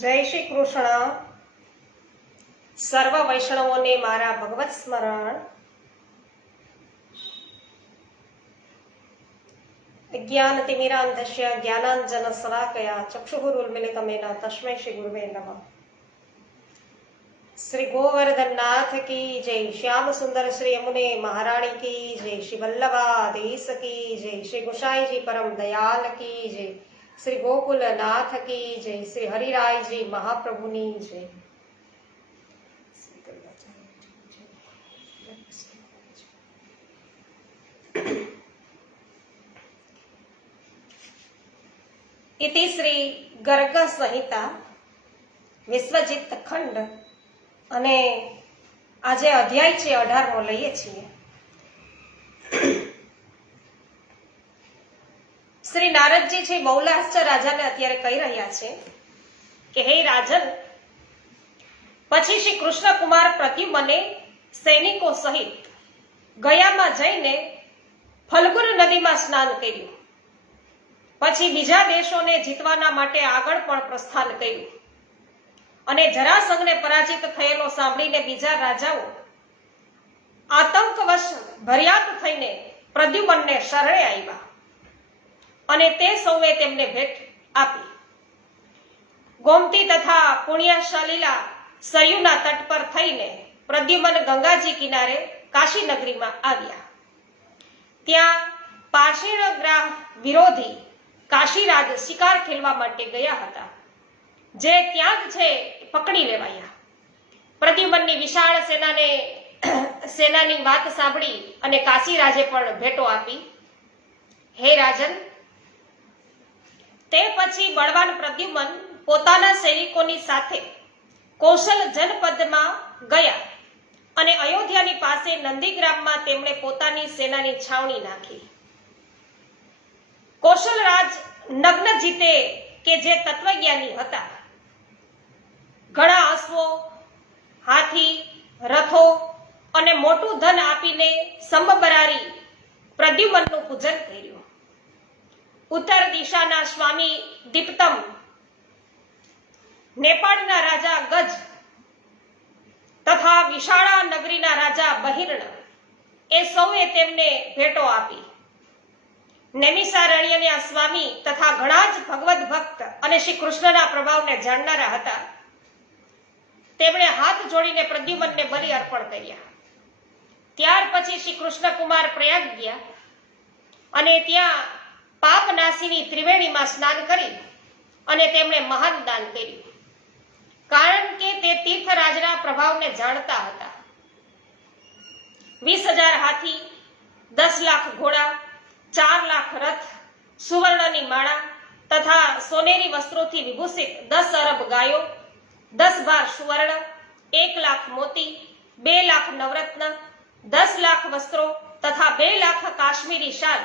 જય શ્રી કૃષ્ણ. સર્વ વૈષ્ણવોને મારા ભગવત સ્મરણ. અજ્ઞાનતિમિરાંધસ્ય જ્ઞાનાંજન શલાકયા ચક્ષુરુન્મિલિતમેન તસ્મૈ શ્રી ગુરુવે નમઃ. શ્રી ગોવર્ધનનાથ કી જય. શ્યામ સુંદર શ્રી યમુને મહારાણી કી જય. શ્રી વલ્લભાધીશ કી જય. શ્રી ગુસાઈજી પરમ દયાલ કી જય. શ્રી ગોકુલનાથ કી જય. શ્રી હરિરાયજી મહાપ્રભુની જય. ઇતિ શ્રી ગર્ગ સંહિતા વિશ્વજીત ખંડ અને આજે અધ્યાય છે 18મો લઈએ છીએ. શ્રી નારદજી છે બહુલાશ્ચર રાજાને અત્યારે કહી રહ્યા છે કે હે રાજન, પછી શ્રી કૃષ્ણ કુમાર પ્રદ્યુમને સૈનિકો સહિત ગયામાં જઈને ફલ્ગુન નદીમાં સ્નાન કર્યું. પછી બીજા દેશોને જીતવાના માટે આગળ પણ પ્રસ્થાન કર્યું અને જરાસંઘને પરાજિત થયેલો સાંભળીને બીજા રાજાઓ આતંકવશ ભર્યાત થઈને પ્રદ્યુમને શરણે આવ્યા અને તે સૌએ તેમને ભેટ આપી. ગોમતી તથા પુણ્યશાલીલા સરયુના તટ પર થઈને પ્રદ્યુમન ગંગાજી કિનારે કાશી નગરીમાં આવ્યા. ત્યાં પાષાણગ્રાહ વિરોધી કાશીરાજ શિકાર ખેલવા માટે ગયા હતા, જે ત્યાં જ છે પકડી લેવાયા. પ્રદ્યુમનની વિશાળ સેનાની વાત સાંભળી અને કાશીરાજે પણ ભેટો આપી. હે રાજન, તે પછી બળવાન પ્રદ્યુમન પોતાના સૈનિકોની સાથે કૌશલ જનપદમાં ગયા અને અયોધ્યાની પાસે નંદીગ્રામમાં તેમણે પોતાની સેનાની છાવણી નાખી. કૌશલરાજ નગ્નજીતે કે જે તત્વજ્ઞાની હતા, ઘણા અશ્વો, હાથી, રથો અને મોટું ધન આપીને સંબબરારી પ્રદ્યુમનનું પૂજન કર્યું. ઉત્તર દિશાના સ્વામી દીપ્તમ, નેપાળના રાજા ગજ તથા વિશાળા નગરીના રાજા બહિર્ણ એ સૌએ તેમને ભેટો આપી. નૈમિષારણ્યના સ્વામી તથા ઘણા જ ભગવદ ભક્ત અને શ્રી કૃષ્ણના પ્રભાવને જાણનારા હતા, તેમણે હાથ જોડીને પ્રદ્યુમનને બલિ અર્પણ કર્યા. ત્યાર પછી શ્રી કૃષ્ણ કુમાર પ્રયાગ ગયા અને ત્યાં પાપનાશીની ત્રિવેણીમાં સ્નાન કરી અને તેમણે મહાન દાન કર્યું, કારણ કે તે તીર્થરાજના પ્રભાવને જાણતા હતા. 20,000 હાથી, 10 લાખ ઘોડા, 4 લાખ રથ, સુવર્ણની માળા તથા સોનેરી વસ્ત્રોથી વિભૂષિત 10 અરબ ગાયો, 10 ભાર સુવર્ણ, 1 લાખ મોતી, 2 લાખ નવરત્ન, 10 લાખ વસ્ત્રો તથા 2 લાખ કાશ્મીરી શાલ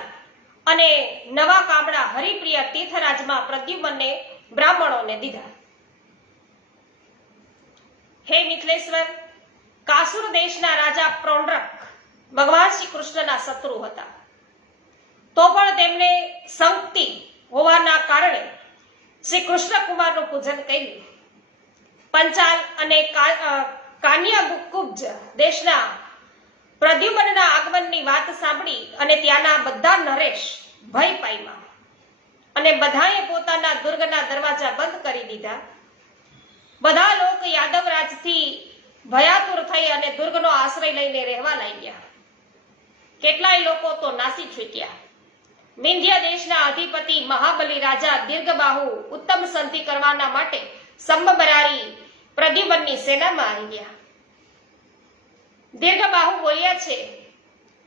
અને નવા કામડા હરિપ્રિય તીર્થરાજમાં પ્રદ્યુમને બ્રાહ્મણોને દીધા. હે મિથિલેશ્વર, કાસુર દેશના રાજા પ્રોન્ડ્રક ભગવાન શ્રી કૃષ્ણના શત્રુ હતા, તો પણ તેમણે સંગતિ હોવાના કારણે શ્રી કૃષ્ણ કુમારનું પૂજન કર્યું. પંચાલ અને કાન્યાકુબ્જ દેશના પ્રદ્યુમનના આગમનની વાત સાંભળી અને ત્યાંના બધા નરેશ ભય પામ્યા અને બધાએ પોતાના દુર્ગના દરવાજા બંધ કરી દીધા. બધા લોકો યાદવરાજથી ભયાતુર થઈ અને દુર્ગનો આશ્રય લઈને રહેવા લાગ્યા. કેટલાય લોકો તો નાસી છૂટ્યા. વિંધ્ય દેશના અધિપતિ મહાબલી રાજા દીર્ઘબાહુ ઉત્તમ સંધિ કરવાના માટે સંબબરારી પ્રદ્યુમનની સેનામાં આવી ગયા. દીર્ઘબાહુ બોલ્યા છે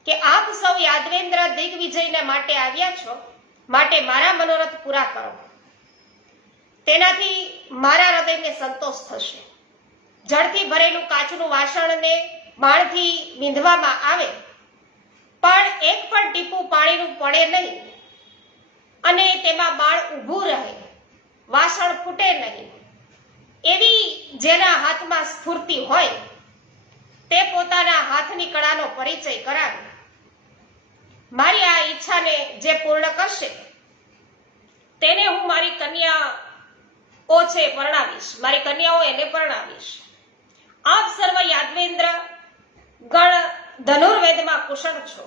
કે આપ સૌ યાદવેન્દ્ર દિગ્વિજયને માટે આવ્યા છો, માટે મારા મનોરથ પૂરા કરો. તેનાથી મારા હૃદયને સંતોષ થશે. જળથી ભરેલું કાચનું વાસણને બાણથી બીંધવામાં આવે પણ એક પણ ટીપું પાણીનું પડે નહીં અને તેમાં બાણ ઊભું રહે, વાસણ ફૂટે નહીં, એવી જેના હાથમાં સ્ફૂર્તિ હોય તે પોતાના હાથની કળાનો પરિચય કરાવે. મારી આ ઈચ્છાને જે પૂર્ણ કરશે તેને હું મારી કન્યા છે પરણાવીશ, મારી કન્યાઓ એને પરણાવીશ. આપ સર્વ યાદવેન્દ્ર ગણ ધનુર્વેદમાં કુશળ છો.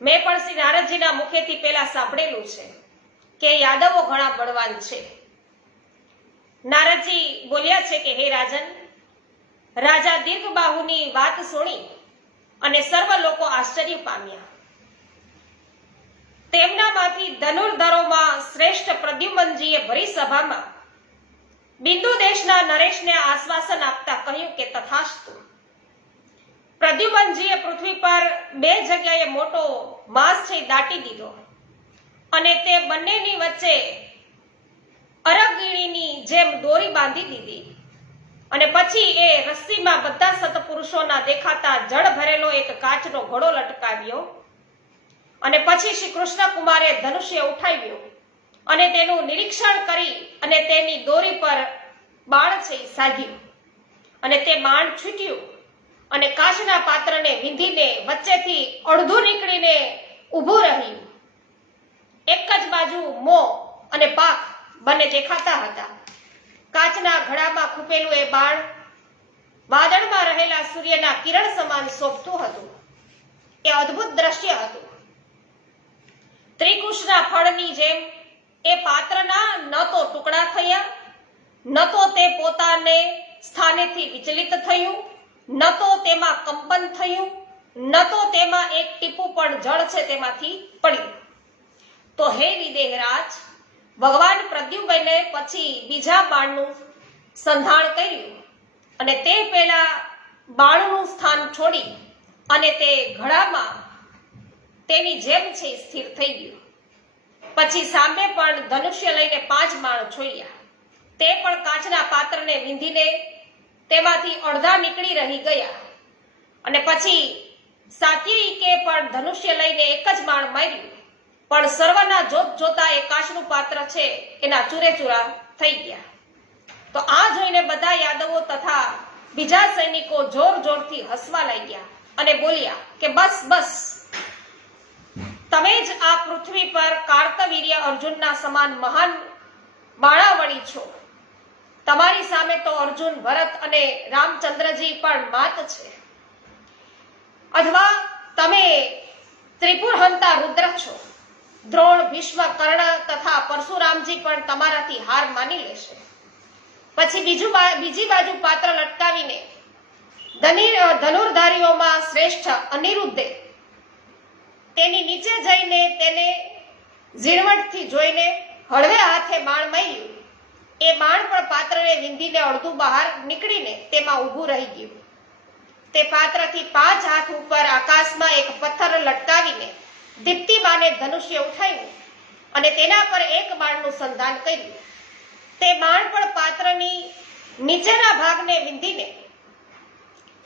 મેં પણ શ્રી નારદજીના મુખેથી પેલા સાંભળેલું છે કે યાદવો ઘણા બળવાન છે. નારદજી બોલ્યા છે કે હે રાજન, રાજા દીર્ઘબાહુની વાત સુણી અને સર્વ લોકો આશ્ચર્ય પામ્યા. તેમનામાંથી ધનુર્ધરોમાં શ્રેષ્ઠ પ્રદ્યુમનજીએ ભરી સભામાં બિંદુ દેશના નરેશને આશ્વાસન આપતા કહ્યું કે તથાસ્તુ. પ્રદ્યુમનજીએ પૃથ્વી પર 2 જગ્યાએ મોટો માંસ છે દાટી દીધો અને તે બંનેની વચ્ચે અરગીણીની જેમ દોરી બાંધી દીધી અને પછી એ રસ્સીમાં બધા સત્પુરુષોના દેખાતા જળ ભરેલો એક કાચનો ઘડો લટકાવ્યો અને પછી શ્રી કૃષ્ણ કુમારે ધનુષ્ય ઉઠાવ્યું અને તેનું નિરીક્ષણ કરી અને તેની દોરી પર બાણ છે સાધ્યું અને તે બાણ છૂટ્યું અને કાચના પાત્રને વીંધીને વચ્ચેથી અડધું નીકળીને ઊભું રહ્યું. એક જ બાજુ મોં અને પાંખ બંને દેખાતા હતા. કાચના ઘડામાં ખૂપેલું એ બાણ વાદળમાં રહેલા સૂર્યના કિરણ સમાન શોભતું હતું. એ અદ્ભુત દ્રશ્ય હતું. ત્રિકુશના ફળની જેમ એ પાત્રના ન તો ટુકડા થયા, ન તો તે પોતાને સ્થાનેથી વિચલિત થયું, ન તો તેમાં કંપન થયું, ન તો તેમાં એક ટીપું પણ જળ છે તેમાંથી પડ્યું. તો હે વિદેહરાજ, ભગવાન પ્રદ્યુમ્નએ પછી બીજા બાણનું સંધાન કર્યું અને તે પેલા બાણનું સ્થાન છોડી અને તે ઘડામાં તેની જેમ છે સ્થિર થઈ ગયું. પછી સામે પણ ધનુષ્ય લઈને 5 બાણ છોડ્યા. તે પણ કાચના પાત્રને વીંધીને તેમાંથી અડધા નીકળી રહી ગયા અને પછી સાત્યયિકે પણ ધનુષ્ય લઈને એક જ બાણ માર્યું, પણ સર્વના જોત જોતા એ કાચનું પાત્ર છે એના ચૂરેચૂરા થઈ ગયા. તો આ જોઈને બધા યાદવો તથા બીજા સૈનિકો જોર જોરથી હસવા લાગ્યા અને બોલ્યા કે બસ બસ, તમે જ આ પૃથ્વી પર કાર્તવીર્ય અર્જુનના સમાન મહાન બાણાવળી છો. તમારી સામે તો અર્જુન, ભરત અને રામચંદ્રજી પણ માત છે. અથવા તમે ત્રિપુરહંતા રુદ્ર છો. દ્રોણ, ભીષ્મ, કર્ણ તથા પરશુરામજી પણ તમારાથી હાર માની લેશે. પછી બીજી બાજુ પાત્ર લટકાવીને ધનુર્ધારીઓમાં શ્રેષ્ઠ અનિરુદ્ધે તેની નીચે જઈને તેને ઝીણવટથી જોઈને હળવે હાથે બાણ માર્યું. એ બાણ પણ પાત્રને વીંધીને અડધું બહાર નીકળીને તેમાં ઊભું રહી ગયું. તે પાત્રથી 5 હાથ ઉપર આકાશમાં એક પથ્થર લટકાવીને દીપ્તિમાને ધનુષ્ય ઉઠાવ્યું અને તેના પર એક બાણનું સંધાન કર્યું. તે બાણ પણ પાત્રની નીચેના ભાગને વીંધીને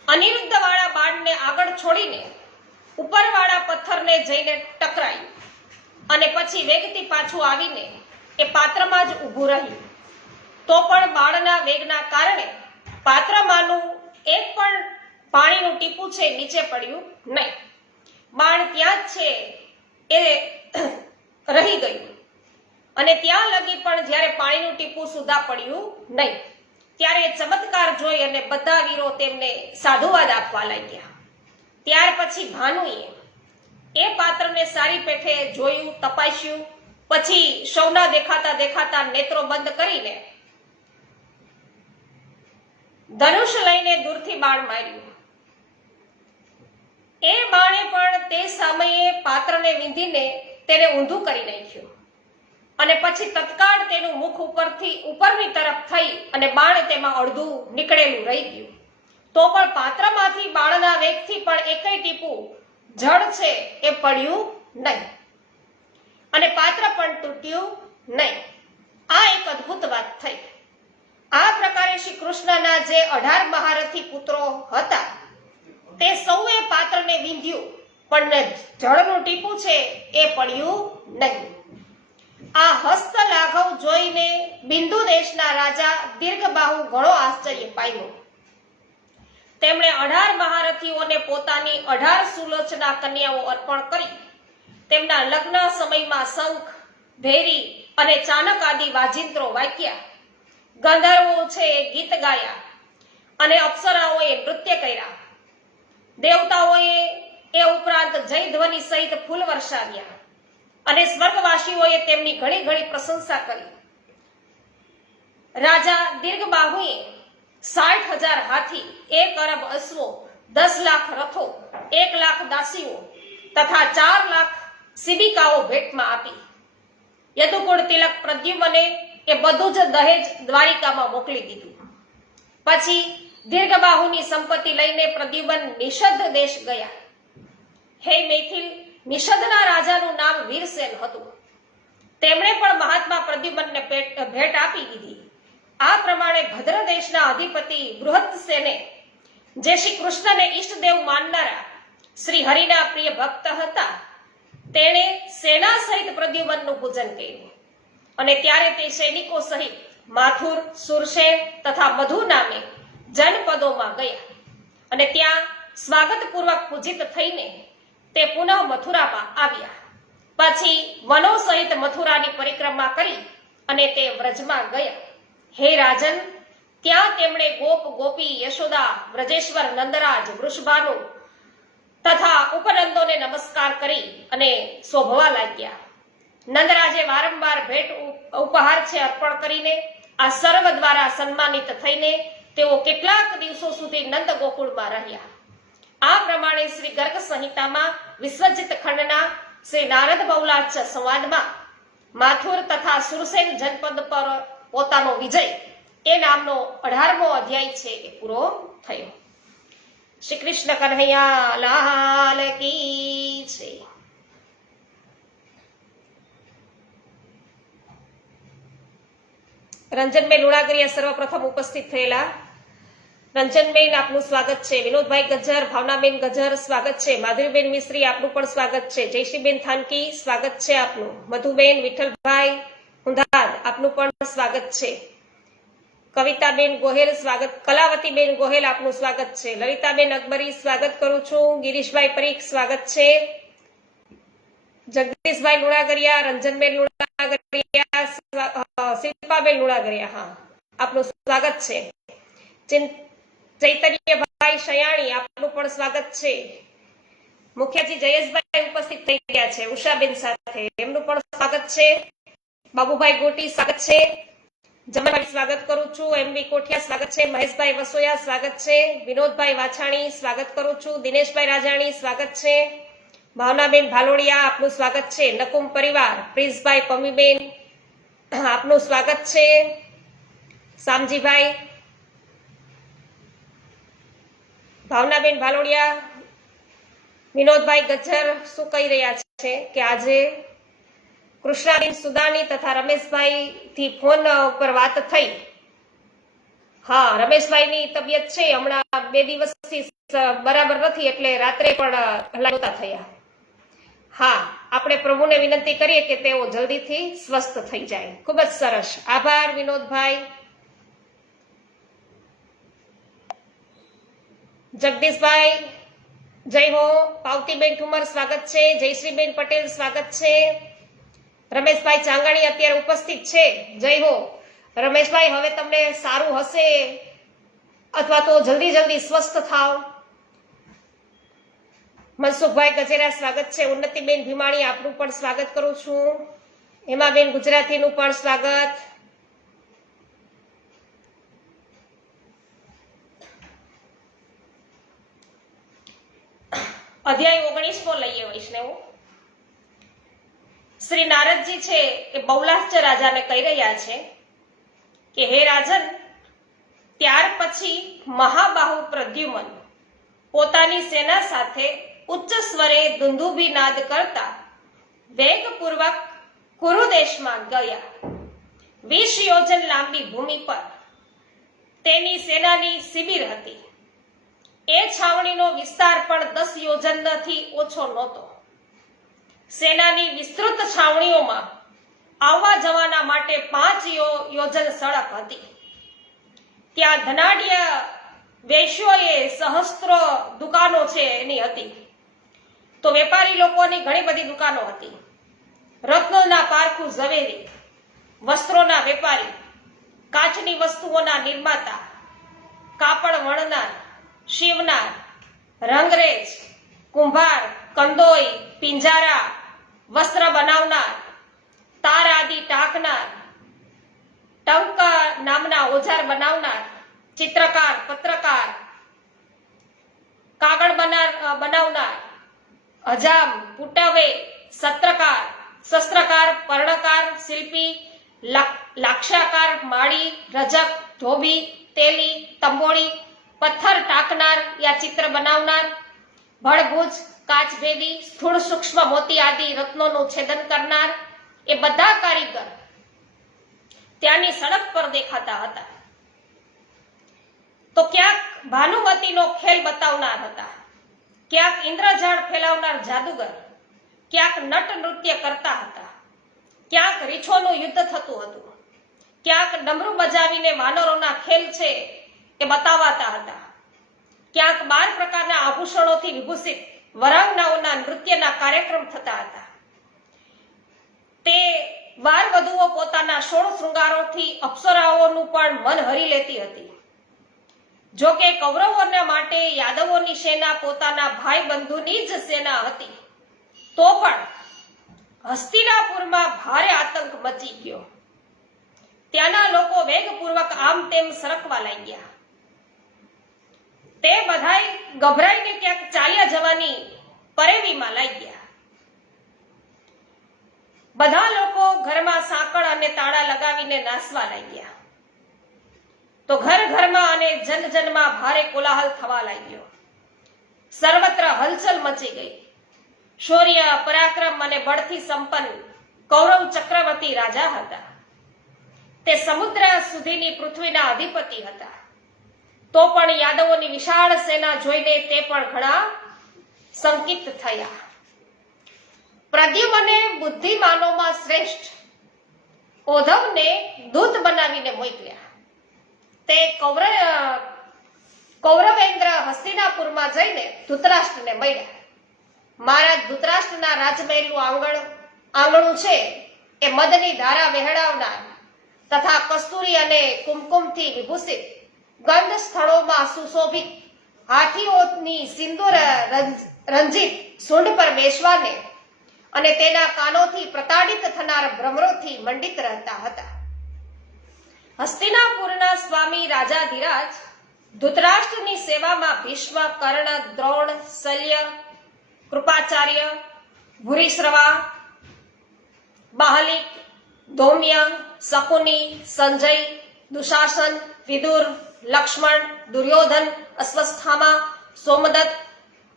અનિરુદ્ધ વાળા બાણને આગળ છોડીને ઉપરવાળા પથ્થરને જઈને ટકરાયું અને પછી વેગથી પાછું આવીને એ પાત્રમાં જ ઊભું રહ્યું. તો પણ બાણના વેગના કારણે પાત્રમાંનું એક પણ પાણીનું ટીપું છે નીચે પડ્યું નહીં. બાણ ત્યાં જ છે એ રહી ગયું અને ત્યાં લગી પણ જ્યારે પાણીનું ટીપું સુધા પડ્યું નહીં. ત્યારે ચમત્કાર જોઈ અને બધા વીરો તેમને સાધુવાદ આપવા લાગ્યા. ત્યાર પછી ભાનુએ એ પાત્રને સારી પેઠે જોયું, તપાસ્યું. પછી સૌના દેખાતા નેત્રો બંધ કરીને ધનુષ લઈને દૂરથી બાણ માર્યું. એ બાણે પણ તે સમયે પાત્રને વીંધીને તેને ઊંધું કરી નાખ્યું અને પછી તત્કાળ તેનું મુખ ઉપરની તરફ થઈ અને બાણ તેમાં અડધું નીકળેલું રહી ગયું. તો પણ પાત્રમાંથી બાણના વેગથી પણ એકય ટીપું જળ છે એ પડ્યું નહીં અને પાત્ર પણ તૂટ્યું નહીં. આ એક અદ્ભુત વાત થઈ. આ પ્રકારે શ્રી કૃષ્ણના જે 18 મહારથી પુત્રો હતા તે સૌએ પાત્રને વીંધ્યું પણ જળનું ટીપું છે એ પડ્યું નહીં. આ હસ્ત લાઘવ જોઈને બિંદુ દેશના રાજા દીર્ઘબાહુ ઘણો આશ્ચર્ય પામ્યો. તેમણે 18 મહારથીઓને પોતાની 18 સુલોચના કન્યાઓ અર્પણ કરી તેમના લગ્ન સમયમાં શંખ, ભેરી અને ચાનક આદિ વાજિંત્રો વાગ્યા ગંધર્વો છે એ ગીત ગાયા અને અપ્સરાઓએ નૃત્ય કર્યા. દેવતાઓએ એ ઉપરાંત જય ધ્વનિ સહિત ફૂલ વરસાવ્યા અને સ્વર્ગવાસીઓએ તેમની ઘણી ઘણી પ્રશંસા કરી. રાજા દીર્ઘબાહુએ 60,000 હાથી, 1 અરબ અશ્વો, 10 લાખ રથો, 1 લાખ દાસીઓ તથા 4 લાખ સિબિકાઓ ભેટમાં આપી. યદુકુળ તિલક પ્રદ્યુમને એ બધું જ દહેજ દ્વારિકામાં મોકલી દીધું. પછી દીર્ઘબાહુની સંપત્તિ લઈને પ્રદ્યુમન નિષદ દેશ ગયા. હે મૈથિલ, નિષદના રાજાનું નામ વીરસેન હતું. તેમણે પણ મહાત્મા પ્રદ્યુમનને ભેટ આપી દીધી. આ પ્રમાણે ભદ્ર દેશના અધિપતિ બૃહત્સેને, જે શ્રી કૃષ્ણને ઈષ્ટદેવ માનનારા શ્રી હરિના પ્રિય ભક્ત હતા, તેણે સેના સહિત પ્રદ્યુમનનું પૂજન કર્યું અને ત્યારે તે સૈનિકો સહિત માથુર, સુરસેન તથા મધુ નામે જનપદોમાં ગયા અને ત્યાં સ્વાગતપૂર્વક પૂજિત થઈને તે પુનઃ મથુરામાં આવ્યા. પછી વનો સહિત મથુરાની પરિક્રમા કરી અને તે વ્રજમાં ગયા. હે રાજન, ત્યાં તેમણે ગોપ, ગોપી, યશોદા, વ્રજેશ્વર, નંદરાજ, વૃષભાનુ તથા ઉપનંદોને નમસ્કાર કરી અને શોભવા લાગ્યા. નંદરાજે વારંવાર ભેટ ઉપહાર છે અર્પણ કરીને આ સર્વ દ્વારા સન્માનિત થઈને તેઓ કેટલાક દિવસો સુધી નંદ ગોકુળમાં રહ્યા. આ પ્રમાણે શ્રી ગર્ગ સંહિતામાં વિશ્વજિત ખંડના શ્રી નારદ બહુલાચ સંવાદમાં માથુર તથા સુરસેન જનપદ પર પોતાનો વિજય એ નામનો 18મો અધ્યાય છે એ પૂરો થયો. શ્રી કૃષ્ણ કન્હૈયા લાલ કી છે. રંજનબેન લુણાગરિયા સર્વપ્રથમ ઉપસ્થિત થયેલા. રંજનબેન, આપનું સ્વાગત છે. વિનોદભાઈ ગજ્જર, ભાવનાબેન ગજ્જર, સ્વાગત છે. માધુરીબેન મિશ્રી, આપનું પણ સ્વાગત છે. જયશ્રીબેન થાનકી, સ્વાગત છે આપનું. મધુબેન, વિઠ્ઠલભાઈ ઊંધાદ, આપનું પણ સ્વાગત છે. કવિતાબેન ગોહેલ, સ્વાગત. કલાવતીબેન ગોહેલ, આપનું સ્વાગત છે. લલિતાબેન અકબરી, સ્વાગત કરું છું. ગિરીશભાઈ પરીખ, સ્વાગત છે. જગદીશભાઈ લુણાગરિયા, રંજનબેન લુણાગરિયા, શિલ્પાબેન લુણાગરિયા, હા, આપનું સ્વાગત છે. ચૈતન્યભાઈ શયાણી, આપનું પણ સ્વાગત છે. મુખિયાજી જયેશભાઈ ઉપસ્થિત થઈ ગયા છે ઉષાબેન સાથે, એમનું પણ સ્વાગત છે. બાબુભાઈ ગોટી, સ્વાગત છે. જમાભાઈ, સ્વાગત કરું છું. એમબી કોઠિયા, સ્વાગત છે. મહેશભાઈ વસોયા, સ્વાગત છે. વિનોદભાઈ વાછાણી, સ્વાગત કરું છું. દિનેશભાઈ રાજાણી, સ્વાગત છે. ભાવનાબેન ભાલોડિયા, આપનું સ્વાગત છે. નકુમ પરિવાર, પ્રિન્સભાઈ પમીબેન, આપનું સ્વાગત છે. સામજીભાઈ, ભાવનાબેન ભાલોડિયા, વિનોદભાઈ ગજ્જર શું કહી રહ્યા છે કે આજે કૃષ્ણાબેન સુદાણી તથા રમેશભાઈ થી ફોન ઉપર વાત થઈ. હા, રમેશભાઈની તબિયત છે હમણાં 2 દિવસથી બરાબર નથી, એટલે રાત્રે પણ નહોતા થયા. હા, આપણે પ્રભુને વિનંતી કરીએ કે તેઓ જલ્દીથી સ્વસ્થ થઈ જાય. ખૂબ જ સરસ, આભાર વિનોદભાઈ. જગદીશભાઈ, જય હો. પાવતીબેન ઠુમર, સ્વાગત છે. જયશ્રીબેન પટેલ, સ્વાગત છે. રમેશભાઈ ચાંગાણી અત્યારે ઉપસ્થિત છે. જય હો રમેશભાઈ, હવે તમને સારું હશે અથવા તો જલ્દી સ્વસ્થ થાવ. મનસુખભાઈ ગજેરા, સ્વાગત છે. ઉન્નતિબેન ભીમાણી, આપનું પણ સ્વાગત કરું છું. હેમાબેન ગુજરાતીનું પણ સ્વાગત. અધ્યાય 19મો લઈએ વૈષ્ણવો. શ્રી નારદજી છે એ બહુલાચ રાજાને કહી રહ્યા છે કે હે રાજન, ત્યાર પછી મહાબાહુ પ્રદ્યુમન પોતાની સેના સાથે ઉચ્ચ સ્વરે દુંદુભિનાદ કરતા વેગપૂર્વક કુરુ દેશમાં ગયા. 20 યોજન લાંબી ભૂમિ પર તેની સેનાની શિબિર હતી. એ છાવણીનો વિસ્તાર પણ 10 યોજનથી ઓછો નહોતો. સેનાની વિસ્તૃત છાવણીઓમાં આવવા જવાના માટે 5 યોજન સડક હતી. ત્યાં ધનાઢ્ય વેશ્યોએ સહસ્ત્રો દુકાનો છે એની હતી. તો વેપારી લોકોની ઘણી બધી દુકાનો હતી. રત્નોના પારખું ઝવેરી, વસ્ત્રોના વેપારી, કાચની વસ્તુઓના નિર્માતા, કાપડ વણનાર, શિવનાર, રંગરેજ, કુંભાર, કંદોઈ, પિંજારા, વસ્ત્ર બનાવનાર, તાર આદિ ટાંકનાર, ટંકા નામના ઓજાર બનાવનાર, ચિત્રકાર, પત્રકાર, કાગળ બનાવનાર, હજામ, પુટાવે, સત્રકાર, શસ્ત્રકાર, પર્ણકાર, શિલ્પી, લાક્ષાકાર, માળી, રજક, ધોબી, તેલી, તંબોળી, પથ્થર ટાંકનાર યા ચિત્ર બનાવનાર, ભડભુજ, કાચભેદી, સ્થૂળ સૂક્ષ્મ મોતી આદિ રત્નોનું છેદન કરનાર, એ બધા કારીગર ત્યાંની સડક પર દેખાતા હતા. તો ક્યાંક ભાનુમતીનો ખેલ બતાવનાર હતા, ક્યાંક ઇન્દ્રજાળ ફેલાવનાર જાદુગર, ક્યાંક નટ નૃત્ય કરતા હતા, ક્યાંક રીછોનું યુદ્ધ થતું હતું, ક્યાંક ડમરું બજાવીને વાનરોના ખેલ છે એ બતાવાતા હતા, ક્યાંક 12 પ્રકારના આભૂષણોથી વિભૂષિત વરાંગનાઓના નૃત્યના કાર્યક્રમ થતા હતા. તે વાર વધુઓ પોતાના 16 શૃંગારોથી અપ્સરાઓનું પણ મન હરી લેતી હતી. જો કે કૌરવોના માટે યાદવોની સેના પોતાના ભાઈ બંધુની જ સેના હતી, તો પણ હસ્તિનાપુરમાં ભારે આતંક મચી ગયો. ત્યાંના લોકો વેગપૂર્વક આમ તેમ સરકવા લાગ્યા. તે બધાય ગભરાઈને ક્યાંક ચાલ્યા જવાની પરેવીમાં લાગ્યા. બધા લોકો ઘરમાં સાંકળ અને તાળા લગાવીને નાસવા લાગ્યા. તો ઘર ઘરમાં અને જન જનમાં ભારે કોલાહલ થવા લાગ્યો. સર્વત્ર હલચલ મચી ગઈ. શૌર્ય, પરાક્રમ અને બળથી સંપન્ન કૌરવ ચક્રવર્તી રાજા હતા. તે સમુદ્ર સુધીની પૃથ્વીના અધિપતિ હતા. તો પણ યાદવોની વિશાળ સેના જોઈને તે પણ ઘણા સંકિત થયા. પ્રદ્યુમને બુદ્ધિમાનોમાં શ્રેષ્ઠ ઓધવને દૂત બનાવીને મોકલ્યા. તે કૌરવેન્દ્ર હસ્તિનાપુરમાં જઈને ધૃતરાષ્ટ્રને મળ્યા. મહારાજ ધૃતરાષ્ટ્રના રાજમહેલનું આંગણું છે એ મદની ધારા વહેડાવનાર તથા કસ્તુરી અને કુમકુમથી વિભૂષિત, ગંધ સ્થળોમાં સુશોભિત, હાથીઓની સિંદૂર રંજિત સૂંઢ પર બેસવાને અને તેના કાનોથી પ્રતાડિત થનાર ભ્રમરોથી મંડિત રહેતા હતા. હસ્તિનાપુરના સ્વામી રાજાધિરાજ ધૃતરાષ્ટ્રની સેવામાં ભીષ્મ, કર્ણ, દ્રોણ, શલ્ય, કૃપાચાર્ય, ભૂરિશ્રવા, બાહલિક, ધૌમ્ય, શકુની, સંજય, દુશાસન, વિદુર, લક્ષ્મણ, દુર્યોધન, અશ્વસ્થામા, સોમદત્ત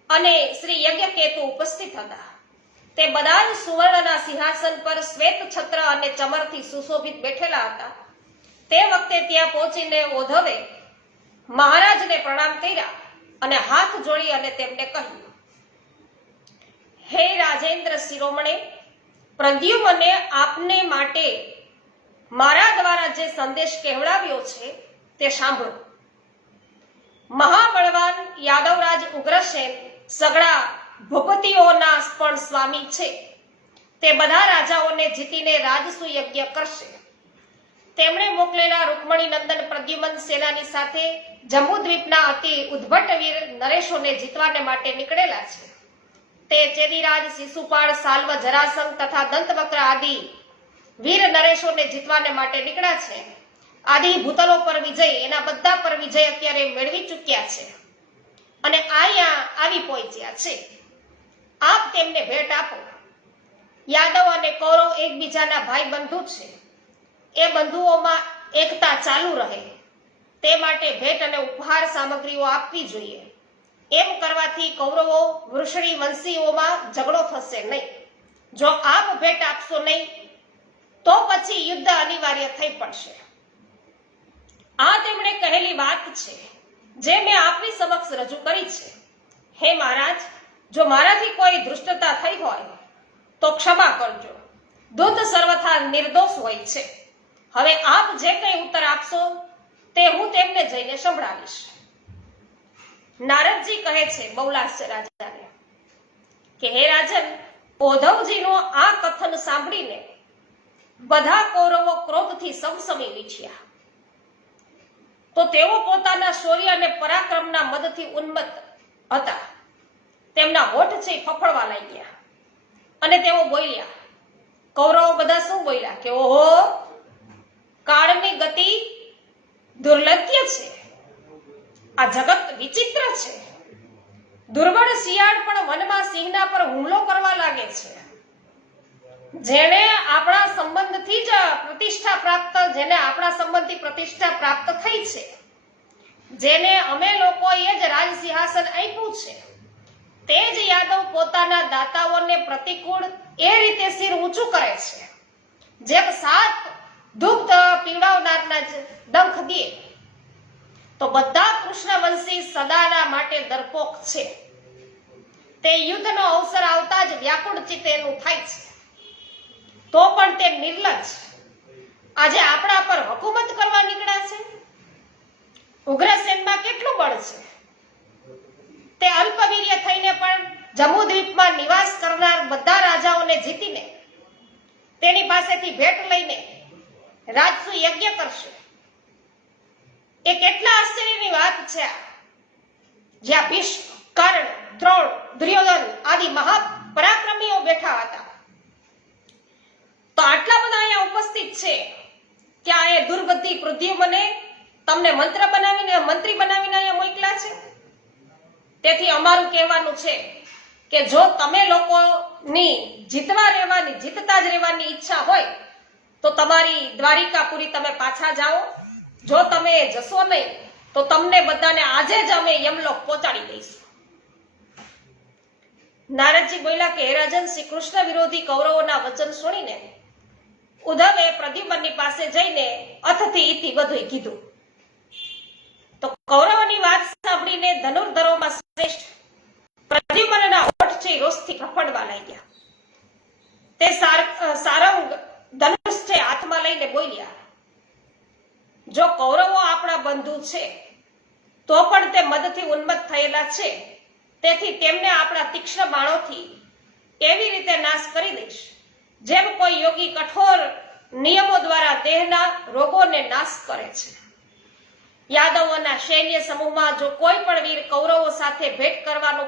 અને શ્રી યજ્ઞકેતુ ઉપસ્થિત હતા. તે બધા જ સુવર્ણના સિંહાસન પર શ્વેત છત્ર અને ચમરથી સુશોભિત બેઠેલા હતા. તે વખતે ત્યાં પહોંચીને ઓધવે મહારાજને પ્રણામ કર્યા અને હાથ જોડી અને તેમને કહ્યું, હે રાજેન્દ્ર શિરોમણે, પ્રદ્યુમને આપને માટે મારા દ્વારા જે સંદેશ કહેવડાવ્યો છે તે સાંભળો. મહાબળવાન યાદવરાજ ઉગ્રસેન સગળા ભૂપતિઓના પણ સ્વામી છે. તે બધા રાજાઓને જીતીને રાજસુ યજ્ઞ કરશે. તેમણે મોકલેલા રૂકમણી નંદન પ્રદ્યુમન સેનાની સાથે જંબુદ્વીપના અતિ ઉદ્ભટ વીર નરેશોને જીતવાને માટે નીકળેલા છે. તે ચેદીરાજ, શિશુપાળ, સાલ્વ, જરાસંઘ તથા દંતવક્ર આદિ વીર નરેશોને જીતવાને માટે નીકળ્યા છે. આદિ ભૂતલો પર વિજય, એના બધા પર વિજય અત્યારે મેળવી ચૂક્યા છે અને અહીંયા આવી પહોંચ્યા છે. આપ તેમને ભેટ આપો. યાદવ અને કૌરવ એકબીજાના ભાઈ બંધુ છે. એ બંધુઓમાં એકતા ચાલુ રહે તે માટે ભેટ અને ઉપહાર સામગ્રીઓ આપવી જોઈએ. એમ કરવાથી કૌરવો વૃષણી વંશીઓમાં ઝઘડો થશે નહીં. જો આપ ભેટ આપશો નહીં તો પછી યુદ્ધ અનિવાર્ય થઈ પડશે. આ તેમણે કહેલી વાત છે જે મેં આપની સમક્ષ રજૂ કરી છે. હે મહારાજ, જો મારાથી કોઈ ધૃષ્ટતા થઈ હોય તો ક્ષમા કરજો. દૂત સર્વથા નિર્દોષ હોય છે. હવે આપ જે કંઈ ઉત્તર આપશો તે હું તેમને જઈને સંભળાવીશ. નારદજી કહે છે બહુલાશ્ય રાજાને કે હે રાજન, ઓધવજીનું આ કથન સાંભળીને બધા કૌરવો ક્રોધથી સમસમી વીઠ્યા. તો તેઓ પોતાના શૌર્ય અને પરાક્રમના મદથી ઉન્મત્ત હતા. તેમના હોઠ છે ફફડવા લાગ્યા અને તેઓ બોલ્યા, કૌરવો બધા શું બોલ્યા કે ઓહો, કાળની ગતિ દુર્લભ્ય છે, આ જગત વિચિત્ર છે. દુર્બળ શિયાળ પણ વનમાં સિંહના પર હુમલો કરવા લાગે છે. જેને આપણા સંબંધથી જ પ્રતિષ્ઠા પ્રાપ્ત જેને આપણા સંબંધથી પ્રતિષ્ઠા પ્રાપ્ત થઈ છે, જેને અમે લોકોએ જ રાજ સિંહાસન આપ્યું છે, તે જ યાદવ પોતાના દાતાઓને પ્રતિકૂળ એ રીતે શિર ઊંચું કરે છે જેમ સાત દુગ્ધ પીવડાવનારના જ ડંખ દે. તો બધા કૃષ્ણવંશી સદાના માટે ડરપોક છે. તે યુદ્ધનો અવસર આવતા જ વ્યાકુળ ચિત્તે એનું થાય છે. તો પણ તે નિર્લજ્જ આજે આપણા પર હુકુમત કરવા નીકળ્યા છે. ઉગ્રસેનમાં કેટલું બળ છે. તે અલ્પવીર્ય થઈને પણ જમ્બુદ્વીપમાં નિવાસ કરનાર બધા રાજાઓને જીતીને તેની પાસેથી ભેટ લઈને રાજસુ યજ્ઞ કરશે. એ કેટલા આશ્ચર્યની વાત છે આ, જ્યાં ભીષ્મ, કર્ણ, દ્રોણ, દુર્યોધન આદિ મહાપરાક્રમીઓ બેઠા હતા. તો આટલા બધા અહીંયા ઉપસ્થિત છે ત્યાં એ દુર્બુદ્ધિ પ્રદ્યુમ્ને તમને મંત્રી બનાવીને અહીંયા મોકલ્યા છે. તેથી અમારું કહેવાનું છે કે જો તમે લોકોની જીતતા જ રહેવાની ઈચ્છા હોય તો તમારી દ્વારિકાપુરી તમે પાછા જાઓ. જો તમે જશો નહીં તો તમને બધાને આજે જ અમે યમલોક પહોંચાડી દઈશું. નારદજી બોલ્યા કે હે રાજન, શ્રી કૃષ્ણ વિરોધી કૌરવોના વચન સુણીને ઉદ્ધવે પ્રદ્યુમ્નની પાસે જઈને અથથી ઇતિ બધું કીધું. તો કૌરવોની વાત સાંભળીને ધનુર્ધરોમાં શ્રેષ્ઠ પ્રદ્યુમ્નના હોઠ છે રોષથી ફફડવા લાગ્યા. તે સારંગ ધનુષ છે હાથમાં લઈને બોલ્યા, જો કૌરવો આપણા બંધુ છે તો પણ તે મદથી ઉન્મત્ત થયેલા છે. તેથી તેમને આપણા તીક્ષ્ણ બાણોથી એવી રીતે નાશ કરી દઈશ જેમ કોઈ યોગી કઠોર નિયમો દ્વારા દેહના રોગોને નાશ કરે છે. યાદવોના સૈન્ય સમૂહમાં જો કોઈ પણ વીર કૌરવો સાથે ભેટ કરવાનો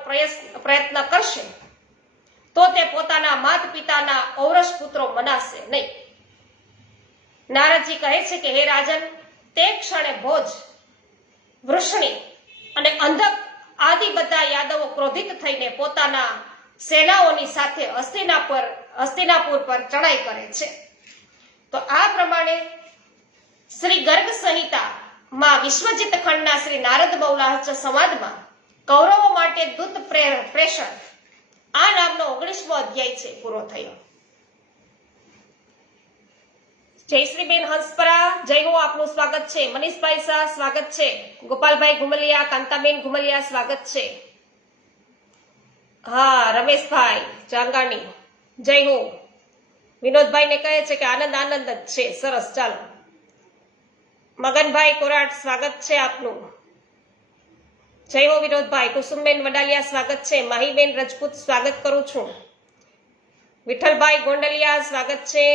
પ્રયત્ન કરશે તો તે પોતાના માત પિતાના ઔરસ પુત્રો મનાશે નહીં. નારદજી કહે છે કે હે રાજન, તે ક્ષણે ભોજ, વૃષ્ણિ અને અંધક આદિ બધા યાદવો ક્રોધિત થઈને પોતાના સેનાઓની સાથે હસ્તિનાપુર પર ચડાઈ કરે છે. તો આ પ્રમાણે શ્રી ગર્ગ સંહિતામાં વિશ્વજીત ખંડના શ્રી નારદ બહુલાહચ સંવાદમાં કૌરવો માટે દૂત પ્રેષણ આ નામનો 19મો અધ્યાય છે પૂરો થયો. જયશ્રીબેન હંસપરા, જય હો, આપનું સ્વાગત છે. મનીષભાઈ શાહ, સ્વાગત છે. ગોપાલભાઈ ઘુમલિયા, કાંતાબેન ઘુમલિયા, સ્વાગત છે. હા, રમેશભાઈ ચાંગાણી, જય હો. વિનોદભાઈ ને કહે છે કે આનંદ જ છે. સરસ, ચાલો. મગનભાઈ કોરાટ, સ્વાગત છે આપનું. જય હો વિનોદભાઈ. કુસુમબેન વડાલિયા, સ્વાગત છે. માહીબેન રજપૂત, સ્વાગત કરું છું. વિઠ્ઠલભાઈ ગોંડલિયા, સ્વાગત છે.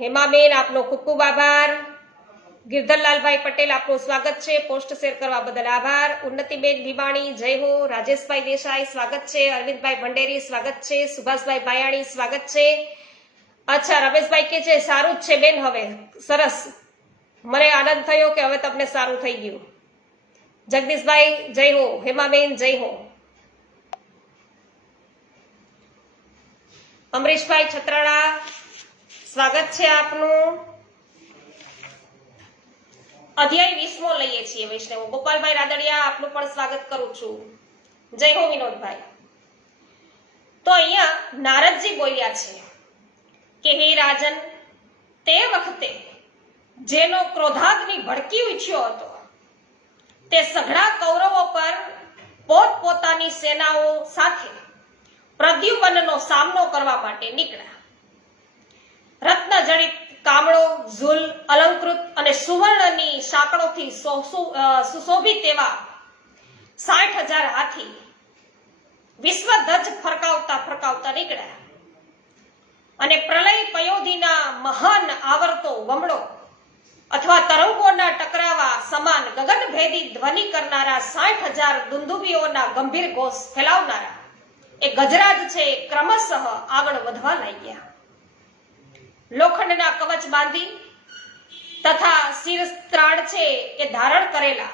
હેમાબેન, આપનો ખૂબ ખૂબ આભાર. ગિરધરલાલભાઈ પટેલ, આપનું સ્વાગત છે. પોસ્ટ શેર કરવા બદલ આભાર. ઉન્નતિબેન ભીમાણી, જય હો. રાજેશભાઈ દેસાઈ, સ્વાગત છે. અરવિંદભાઈ ભંડેરી, સ્વાગત છે. સુભાષભાઈ બાયાણી, સ્વાગત છે. અચ્છા, રમેશભાઈ કે છે સારું જ છે બેન, હવે સરસ, મને આનંદ થયો કે હવે તમને સારું થઈ ગયું. જગદીશભાઈ, જય હો. હેમાબેન, જય હો. અમરીશભાઈ છત્રાળા, સ્વાગત છે આપનું. અધ્યાય 20મો લઈએ છીએ વૈષ્ણવ. ગોપાલભાઈ રાદડિયા, આપનું પણ સ્વાગત કરું છું. જય હો વિનોદભાઈ. તો અહીંયા નારદજી બોલ્યા છે કે હે રાજન, તે વખતે જેનો ક્રોધાગ્નિ ભડકી ઉઠ્યો હતો તે સઘળા કૌરવો પર પોતપોતાની સેનાઓ સાથે પ્રદ્યુમ્નનો સામનો કરવા માટે નીકળ્યા. રત્નજડિત કામળો, ઝૂલ, અલંકૃત અને સુવર્ણની સાંકળોથી સુશોભિત એવા 60,000 હાથી વિશ્વધ્વજ ફરકાવતા નીકળ્યા અને પ્રલય પયોધીના મહાન આવર્તો વમળો અથવા તરંગોના ટકરાવા સમાન ગગનભેદી ધ્વનિ કરનારા 60,000 દુંદુબીઓના ગંભીર ઘોષ ફેલાવનારા એ ગજરાજ છે ક્રમશઃ આગળ વધવા લાગ્યા. લોખંડના કવચ બાંધી તથા શિરસ્ત્રાણ છે એ ધારણ કરેલા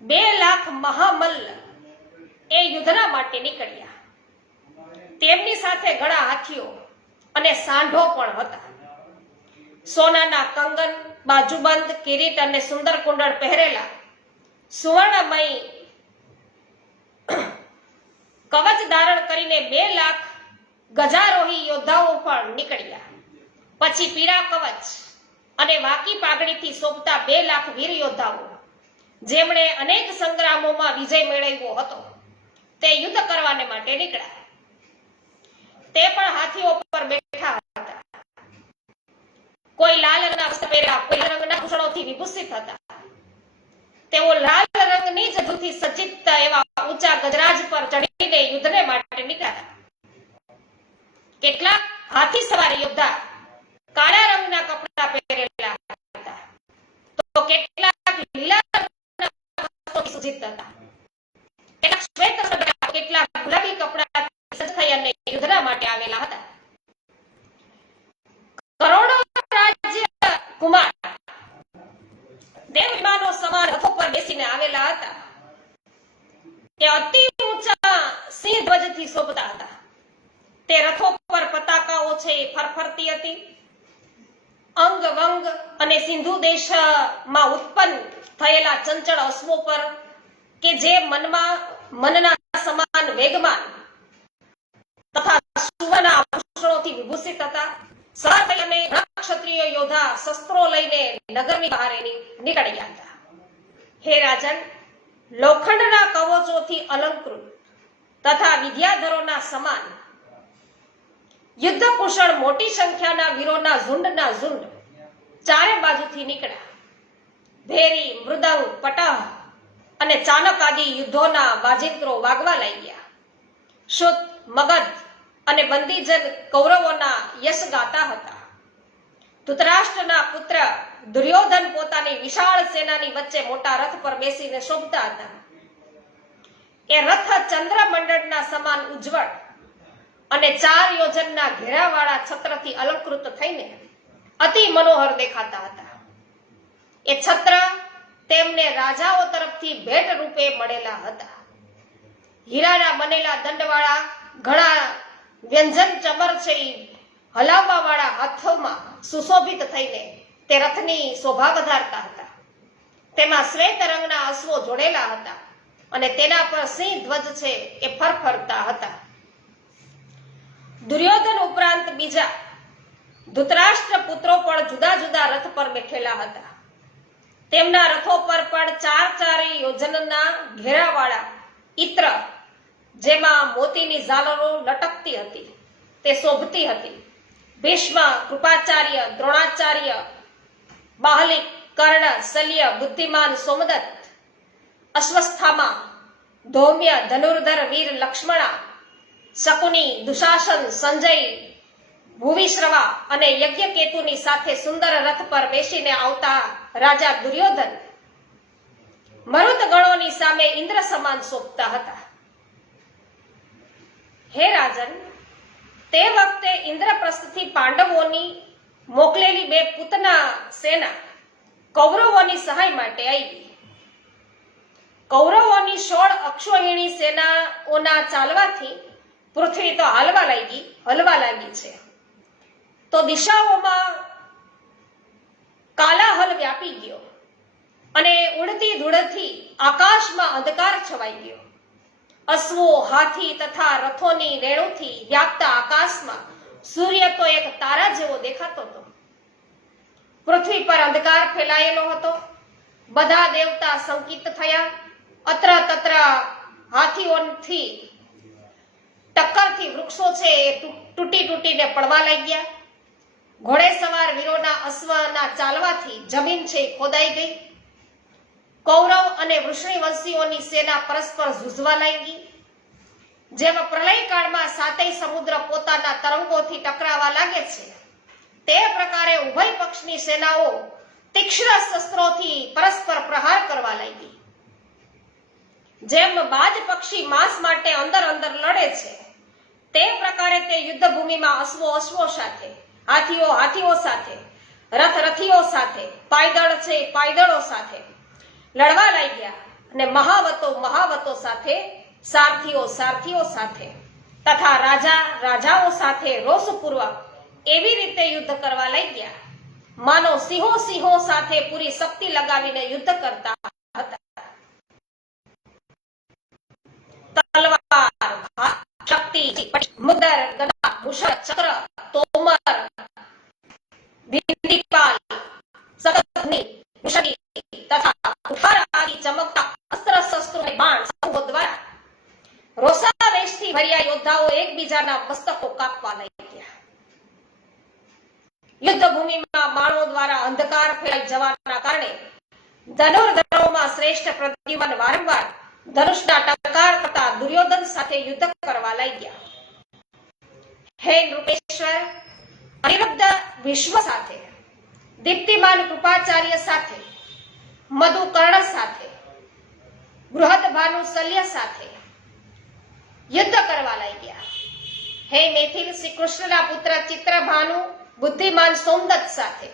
2 લાખ મહામલ્લ એ યુદ્ધના માટે નીકળ્યા. તેમની સાથે ઘણા હાથીઓ અને સાંઢો પણ હતા. સોનાના કંગન, બાજુબંધ, કિરીટ અને સુંદર કુંડળ પહેરેલા સુવર્ણમય કવચ ધારણ કરીને 2 લાખ ગજારોહી યોદ્ધાઓ પણ નીકળ્યા. પછી પીળા કવચ અને વાકી પાઘડીથી શોભતા 2 લાખ વીર યોદ્ધાઓ જેમણે અનેક સંગ્રામોમાં વિજય મેળવ્યો હતો તે યુદ્ધ કરવાને માટે નીકળ્યા. તે પણ હાથીઓ પર બેઠા હતા. કોઈ લાલ રંગના વસ્ત્ર પહેરેલા, કોઈ રંગના ભૂષણોથી વિભૂષિત હતા. તેઓ લાલ રંગની જ ધૂળથી સજ્જિત એવા ઊંચા ગજરાજ પર ચડીને યુદ્ધને માટે નીકળ્યા. કેટલાક હાથી સવાર યોદ્ધા કાળા રંગના કપડા પહેરેલા હતા તો કેટલાક લીલા રંગના વસ્ત્રોથી સજ્જિત હતા. કેટલાક શ્વેત રંગના, કેટલાક ગુલાબી કપડાથી સજ્જ થઈ અને યુદ્ધના માટે આવેલા હતા. કરોડો રાજ્ય કુમાર દેવ વિમાનો સમાન રથો પર બેસીને આવેલા હતા. તે અતિ ઊંચા સિંહ ધ્વજથી શોભતા હતા. તે રથો પર પતાકાઓ છે ફરફરતી હતી. અંગ વંગ અને સિંધુ દેશમાં ઉત્પન્ન થયેલા ચંચળ અશ્વો પર કે જે મનના સમાન વેગમાન તથા સુવર્ણ આભૂષણોથી વિભૂષિત હતા, સવાર થઈ અને ક્ષત્રિય યોદ્ધા શસ્ત્રો લઈને નગરની બહાર નીકળ્યા હતા. હે રાજન, લોખંડના કવચોથી અલંકૃત તથા વિદ્યાધરોના સમાન યુદ્ધ કુશળ મોટી સંખ્યાના વીરોના ઝુંડના ઝુંડ ચારે બાજુથી નીકળ્યા. ભેરી, મૃદંગ, પટહ અને ચાનક આદિ યુદ્ધોના વાજિંત્રો વાગવા લાગ્યા. શુદ્ધ, મગધ અને બંદીજન કૌરવોના યશ ગાતા હતા. ધૃતરાષ્ટ્રના પુત્ર દુર્યોધન પોતાની વિશાળ સેનાની વચ્ચે મોટા રથ પર બેસીને શોભતા હતા. એ રથ ચંદ્રમંડળના સમાન ઉજ્જવળ અને 4 યોજનના ઘેરાવાળા છત્રથી અલંકૃત થઈને અતિ મનોહર દેખાતા હતા. એ છત્ર તેમને રાજાઓ તરફથી ભેટ રૂપે મળેલા હતા. હીરાના બનેલા દંડવાળા ઘણા વ્યંજન ચમર છે હલાવવા વાળા હાથોમાં સુશોભિત થઈને તે રથની શોભા વધારતા હતા. તેમાં શ્વેત રંગના અશ્વો જોડેલા હતા અને તેના પર સિંહ ધ્વજ છે એ ફરફરતા હતા. દુર્યોધન ઉપરાંત બીજા ધૃતરાષ્ટ્ર પુત્રો પણ જુદા જુદા રથ પર બેઠેલા હતા. તેમના રથો પર પણ 4 યોજનના ઘેરાવાળા ઇત્ર જેમાં મોતીની ઝાલરો લટકતી હતી તે શોભતી હતી. ભીષ્મ, કૃપાચાર્ય, દ્રોણાચાર્ય, બાહલિક, કર્ણ, શલ્ય, બુદ્ધિમાન, સોમદત્ત, અશ્વસ્થામા, ધૌમ્ય, ધનુર્ધર વીર લક્ષ્મણા, શકુની, દુશાસન, સંજય, ભૂવિશ્રવા અને યજ્ઞકેતુની સાથે સુંદર રથ પર બેસીને આવતા રાજા દુર્યોધન મરુત ગણોની સામે ઇન્દ્ર સમાન શોભતા હતા. હે રાજન, તે વખતે ઇન્દ્રપ્રસ્થથી પાંડવોની મોકલેલી 2 પૂતના સેના કૌરવોની સહાય માટે આવી. કૌરવોની 16 અક્ષોહિણી સેનાઓના ચાલવાથી પૃથ્વી તો હલવા લાગી છે તો દિશાઓમાં કાલાહલ વ્યાપી ગયો અને ઉડતી ધૂળથી આકાશમાં અંધકાર છવાઈ ગયો. અશ્વો, હાથી તથા રથોની રેણુથી વ્યાપતા આકાશમાં સૂર્ય તો એક તારા જેવો દેખાતો હતો. પૃથ્વી પર અંધકાર ફેલાયેલો હતો. બધા દેવતા શંકિત થયા. અત્ર તત્ર હાથીઓથી ટક્કરથી વૃક્ષો છે એ તૂટીને પડવા લાગ્યા. ઘોડે સવાર વીરોના અશ્વના ચાલવાથી જમીન છે ખોદાઈ ગઈ. કૌરવ અને વૃષ્ણિવંશીઓની સેના પરસ્પર ઝૂઝવા લાગી. જેમ પ્રલયકાળમાં 7 સમુદ્ર પોતાના તરંગોથી ટકરાવા લાગે છે તે પ્રકારે ઉભય પક્ષની સેનાઓ તીક્ષ્ણ શસ્ત્રોથી પરસ્પર પ્રહાર કરવા લાગી. જેમ બાજ પક્ષી માંસ માટે અંદર અંદર લડે છે તે પ્રકારે તે યુદ્ધ ભૂમિમાં અશ્વો સાથે, હાથીઓ હાથીઓ સાથે, રથ રથીઓ સાથે, પાયદળ છે પાયદળો સાથે લડવા લાગ્યા અને મહાવતો સાથે, સારથીઓ સારથીઓ સાથે તથા રાજાઓ સાથે રોષપૂર્વક એવી રીતે યુદ્ધ કરવા લાગ્યા માનો સિંહો સાથે પૂરી શક્તિ લગાવીને યુદ્ધ કરતા હતા. તલવાર, શક્તિ, મુદર, ગદા, મુશળ, ચક્ર, તોમર, વિંદીપાલ, સતતની, મુશકી તથા કુઠાર આદિ ચમકતા અસ્ત્ર શસ્ત્રો બાણ સમૂહો દ્વારા રોષાવેશથી ભર્યા યોદ્ધાઓ એકબીજાના મસ્તકો કાપવા લાગ્યા. યુદ્ધ ભૂમિમાં બાણો દ્વારા અંધકાર ફેલાઈ જવાના કારણે ધનુર્ધરોમાં શ્રેષ્ઠ પ્રદ્યુમન વારંવાર ધનુષના ટંકાર કરતા દુર્યોધન સાથે યુદ્ધ કરવા લાગ્યા. હે નૃપેશ્વર, અનિરુદ્ધ વિશ્વ સાથે, દીપ્તિમાન કૃપાચાર્ય સાથે, મધુકર્ણ સાથે, બૃહદભાનુ શલ્ય સાથે યુદ્ધ કરવા લાગ્યા. હે મેથિલ, શ્રી કૃષ્ણના પુત્ર ચિત્રભાનુ બુદ્ધિમાન સોમદત્ત સાથે,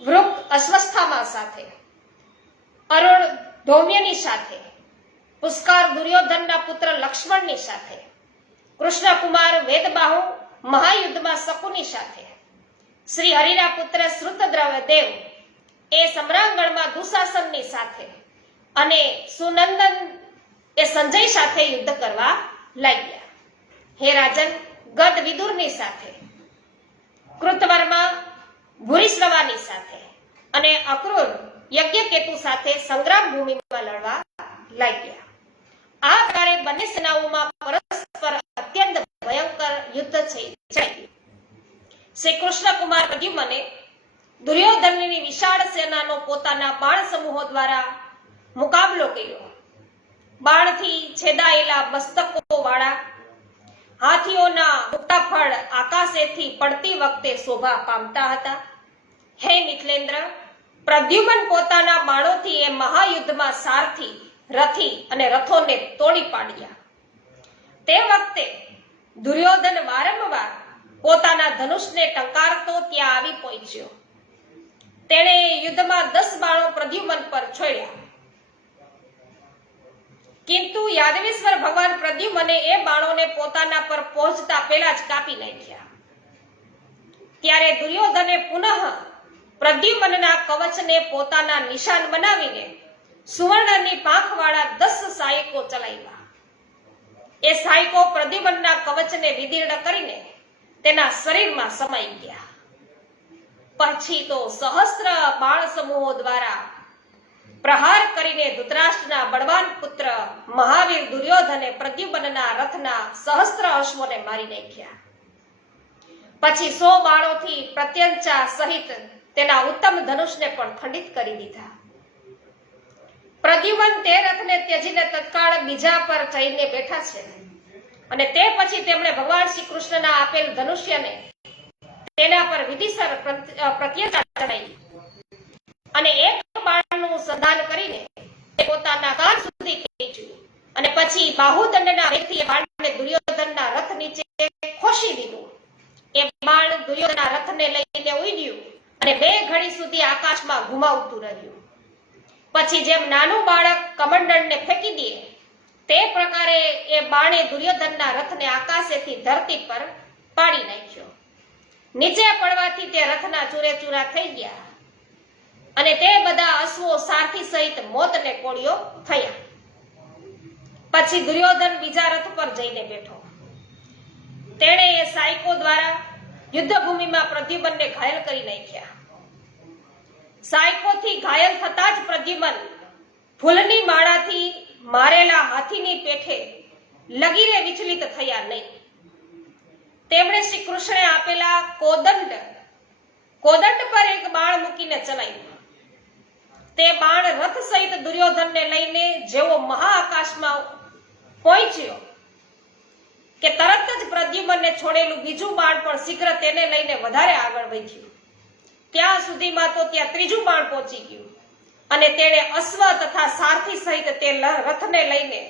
વૃક અશ્વસ્થામા સાથે, અરુણ ધૌમ્યની સાથે, પુષ્કર દુર્યોધનના પુત્ર લક્ષ્મણની સાથે, કૃષ્ણકુમાર વેદબાહુ મહાયુદ્ધમાં શકુની સાથે, શ્રી હરિના પુત્ર શ્રુતદ્રવદેવ એ સમ્રાંગણમાં દુશાસનની સાથે અને સુનંદન એ સંજય સાથે યુદ્ધ કરવા લાગ્યા. હે રાજન, ગદ વિદુરની સાથે, કૃતવર્મા ભૂરિશ્રવાની સાથે અને અક્રૂર યજ્ઞકેતુ સાથે સંગ્રામ ભૂમિમાં લડવા લાગ્યા. આ પ્રકારે બંને સેનાઓમાં પરસ્પર અત્યંત ભયંકર યુદ્ધ છેડાયું. શ્રી કૃષ્ણકુમાર પ્રદ્યુમને દુર્યોધનની વિશાળ સેનાનો પોતાના બાણ સમૂહો દ્વારા મુકાબલો કર્યો. બાણથી છેદાયેલા મસ્તકો વાળા હાથીઓના મુક્તાફળ આકાશેથી પડતી વખતે શોભા પામતા હતા. હે મિથિલેન્દ્ર, પ્રદ્યુમન પોતાના બાણોથી એ મહાયુદ્ધમાં સારથી, રથી અને રથોને તોડી પાડ્યા. તે વખતે દુર્યોધન વારંવાર પોતાના ધનુષને ટંકારતો ત્યાં આવી પહોંચ્યો. તેણે યુદ્ધમાં 10 બાણો પ્રદ્યુમન પર છોડ્યા, કિંતુ યાદવેશ્વર ભગવાન પ્રદ્યુમને એ બાણોને પોતાના પર પહોંચતા પહેલા જ કાપી નાખ્યા. ત્યારે દુર્યોધને પુનઃ પ્રદ્યુમનના કવચને પોતાના નિશાન બનાવીને સુવર્ણની પાંખવાળા 10 સાયકો ચલાવ્યા. એ સાયકો પ્રદ્યુમનના કવચને વિદીર્ણ કરીને તેના શરીરમાં સમાઈ ગયા. પછી તો સહસ્ત્ર બાણ સમૂહો દ્વારા પ્રહાર કરીને ધૃતરાષ્ટ્રના બળવાન પુત્ર મહાવીર દુર્યોધને પ્રદ્યુમનના રથના સહસ્ત્ર અશ્વોને મારી નાખ્યા. પછી 100 બાણોથી પ્રત્યંચા સહિત તેના ઉત્તમ ધનુષને પણ ખંડિત કરી દીધા. પ્રદ્યુમન તે રથને ત્યજીને તત્કાળ બીજા પર જઈને બેઠા છે અને તે પછી તેમણે ભગવાન શ્રી કૃષ્ણના આપેલ ધનુષ્યને તેના પર વિધિસર પ્રત્યંચા ચડાવી અને એક બાણનું સંધાન કરીને તે પોતાના કાન સુધી ખેંચ્યું અને પછી બાહુદંડના વેગથી એ બાણને દુર્યોધનના રથ નીચે ખોસી દીધું. એ બાણ દુર્યોધનના રથને લઈને ઉડ્યું અને 2 ઘડી સુધી આકાશમાં ઘુમાવતું રહ્યું. પછી જેમ નાનું બાળક કમંડળને ફેંકી દે તે પ્રકારે એ બાણે દુર્યોધનના રથને આકાશેથી ધરતી પર પાડી નાખ્યો. નીચે પડવાથી તે રથના ચૂરેચૂરા થઈ ગયા અને તે બધા અશ્વો સારથી સહિત મોતને કોળિયો થયા. પછી દુર્યોધન બીજા રથ પર જઈને બેઠો. તેણે એ સાયકો દ્વારા યુદ્ધ ભૂમિમાં પ્રદ્યુમનને ઘાયલ કરી નાખ્યા. સાયકોથી ઘાયલ થતા જ પ્રદ્યુમન ફૂલની માળાથી મારેલા હાથીની પેઠે લગીરે વિચલિત થયા નહીં. તેમણે શ્રી કૃષ્ણે આપેલા કોદંડ પર એક બાણ મૂકીને ચલાવ્યું. તે બાણ રથ સહિત દુર્યોધનને લઈને જેવો મહાઆકાશમાં પહોંચ્યો કે તરત જ પ્રદ્યુમને છોડેલું બીજું બાણ પણ શીઘ્ર તેને લઈને વધારે આગળ વધ્યું ત્યાં સુધીમાં તો ત્યાં ત્રીજું બાણ પહોંચી ગયું અને તેણે અશ્વ તથા સારથી સહિત તે રથને લઈને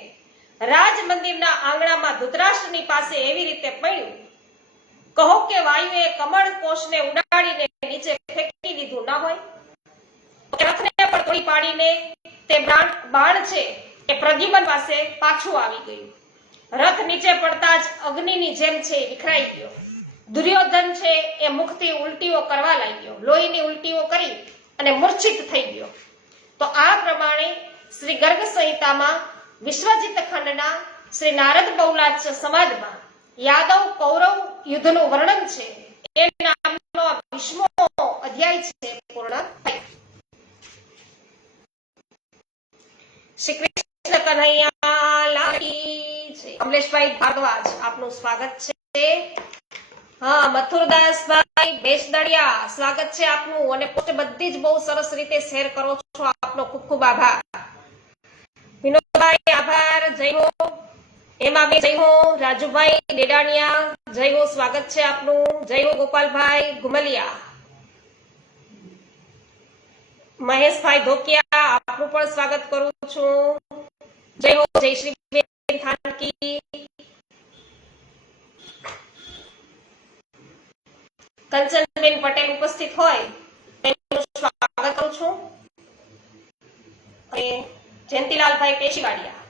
રાજ મંદિરના આંગણામાં ધૃતરાષ્ટ્રની પાસે એવી રીતે પડ્યું, કહો કે વાયુએ કમળ કોષને ઉડાડીને નીચે ફેંકી દીધું ના હોય? રથને પણ તોડી પાડીને તે બાણ છે એ પ્રદ્યુમન પાસે પાછું આવી ગયું. રથ નીચે પડતા જ અગ્નિની જેમ છે એ વિખરાઈ ગયો. દુર્યોધન છે એ મુખથી ઉલટીઓ કરવા લાગ્યો, લોહીની ઉલટીઓ કરી અને મૂર્છિત થઈ ગયો. તો આ પ્રમાણે શ્રી ગર્ગ સંહિતામાં વિશ્વજીત ખંડના શ્રી નારદ બહુલાચ સમાજમાં યાદવ કૌરવ યુદ્ધનું વર્ણન છે એ નામનો 20મો અધ્યાય છે પૂર્ણ થયો. શ્રી કૃષ્ણ કન્હૈયા લાલ કી જય. કમલેશભાઈ ભારદ્વાજ આપનું સ્વાગત છે. હા, મથુરદાસભાઈ બેસદડિયા સ્વાગત છે આપનું, અને પોતે બધી જ બહુ સરસ રીતે શેર કરો છો, આપનો ખૂબ ખૂબ આભાર. વિનોદભાઈ આભાર, જય હો. હેમાબેન જય હો. રાજુભાઈ ડેડાણિયા જય હો, સ્વાગત છે આપનું. જય હો. ગોપાલભાઈ ગુમલિયા, મહેશભાઈ ધોકિયા આપનું પણ સ્વાગત કરું છું. જય હો. જયશ્રીબેન થાનકી, કંચનબેન પટેલ ઉપસ્થિત હોય તેમનું સ્વાગત કરું છું. અને જયંતિલાલભાઈ પેશીવાડિયા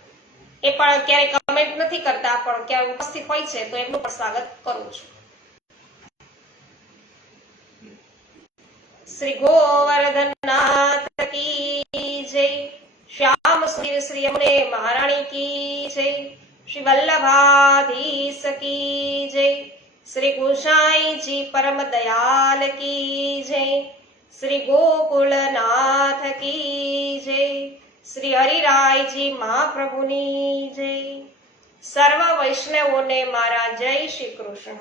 એ પણ ક્યારેય કમેન્ટ નથી કરતા, પણ ક્યારે ઉપસ્થિત હોય છે તો એમનું પણ સ્વાગત કરું છું. શ્રી ગોવર્ધનનાથ કી જય. શ્યામ સુંદર શ્રી યમુને મહારાણી કી જય. શ્રી વલ્લભાધીશ કી જય. શ્રી ગોસાઈજી પરમ દયાલ કી જય. શ્રી ગોકુલનાથ કી જય. શ્રી હરિરાયજી મહાપ્રભુની જય. સર્વ વૈષ્ણવોને મારા જય શ્રી કૃષ્ણ.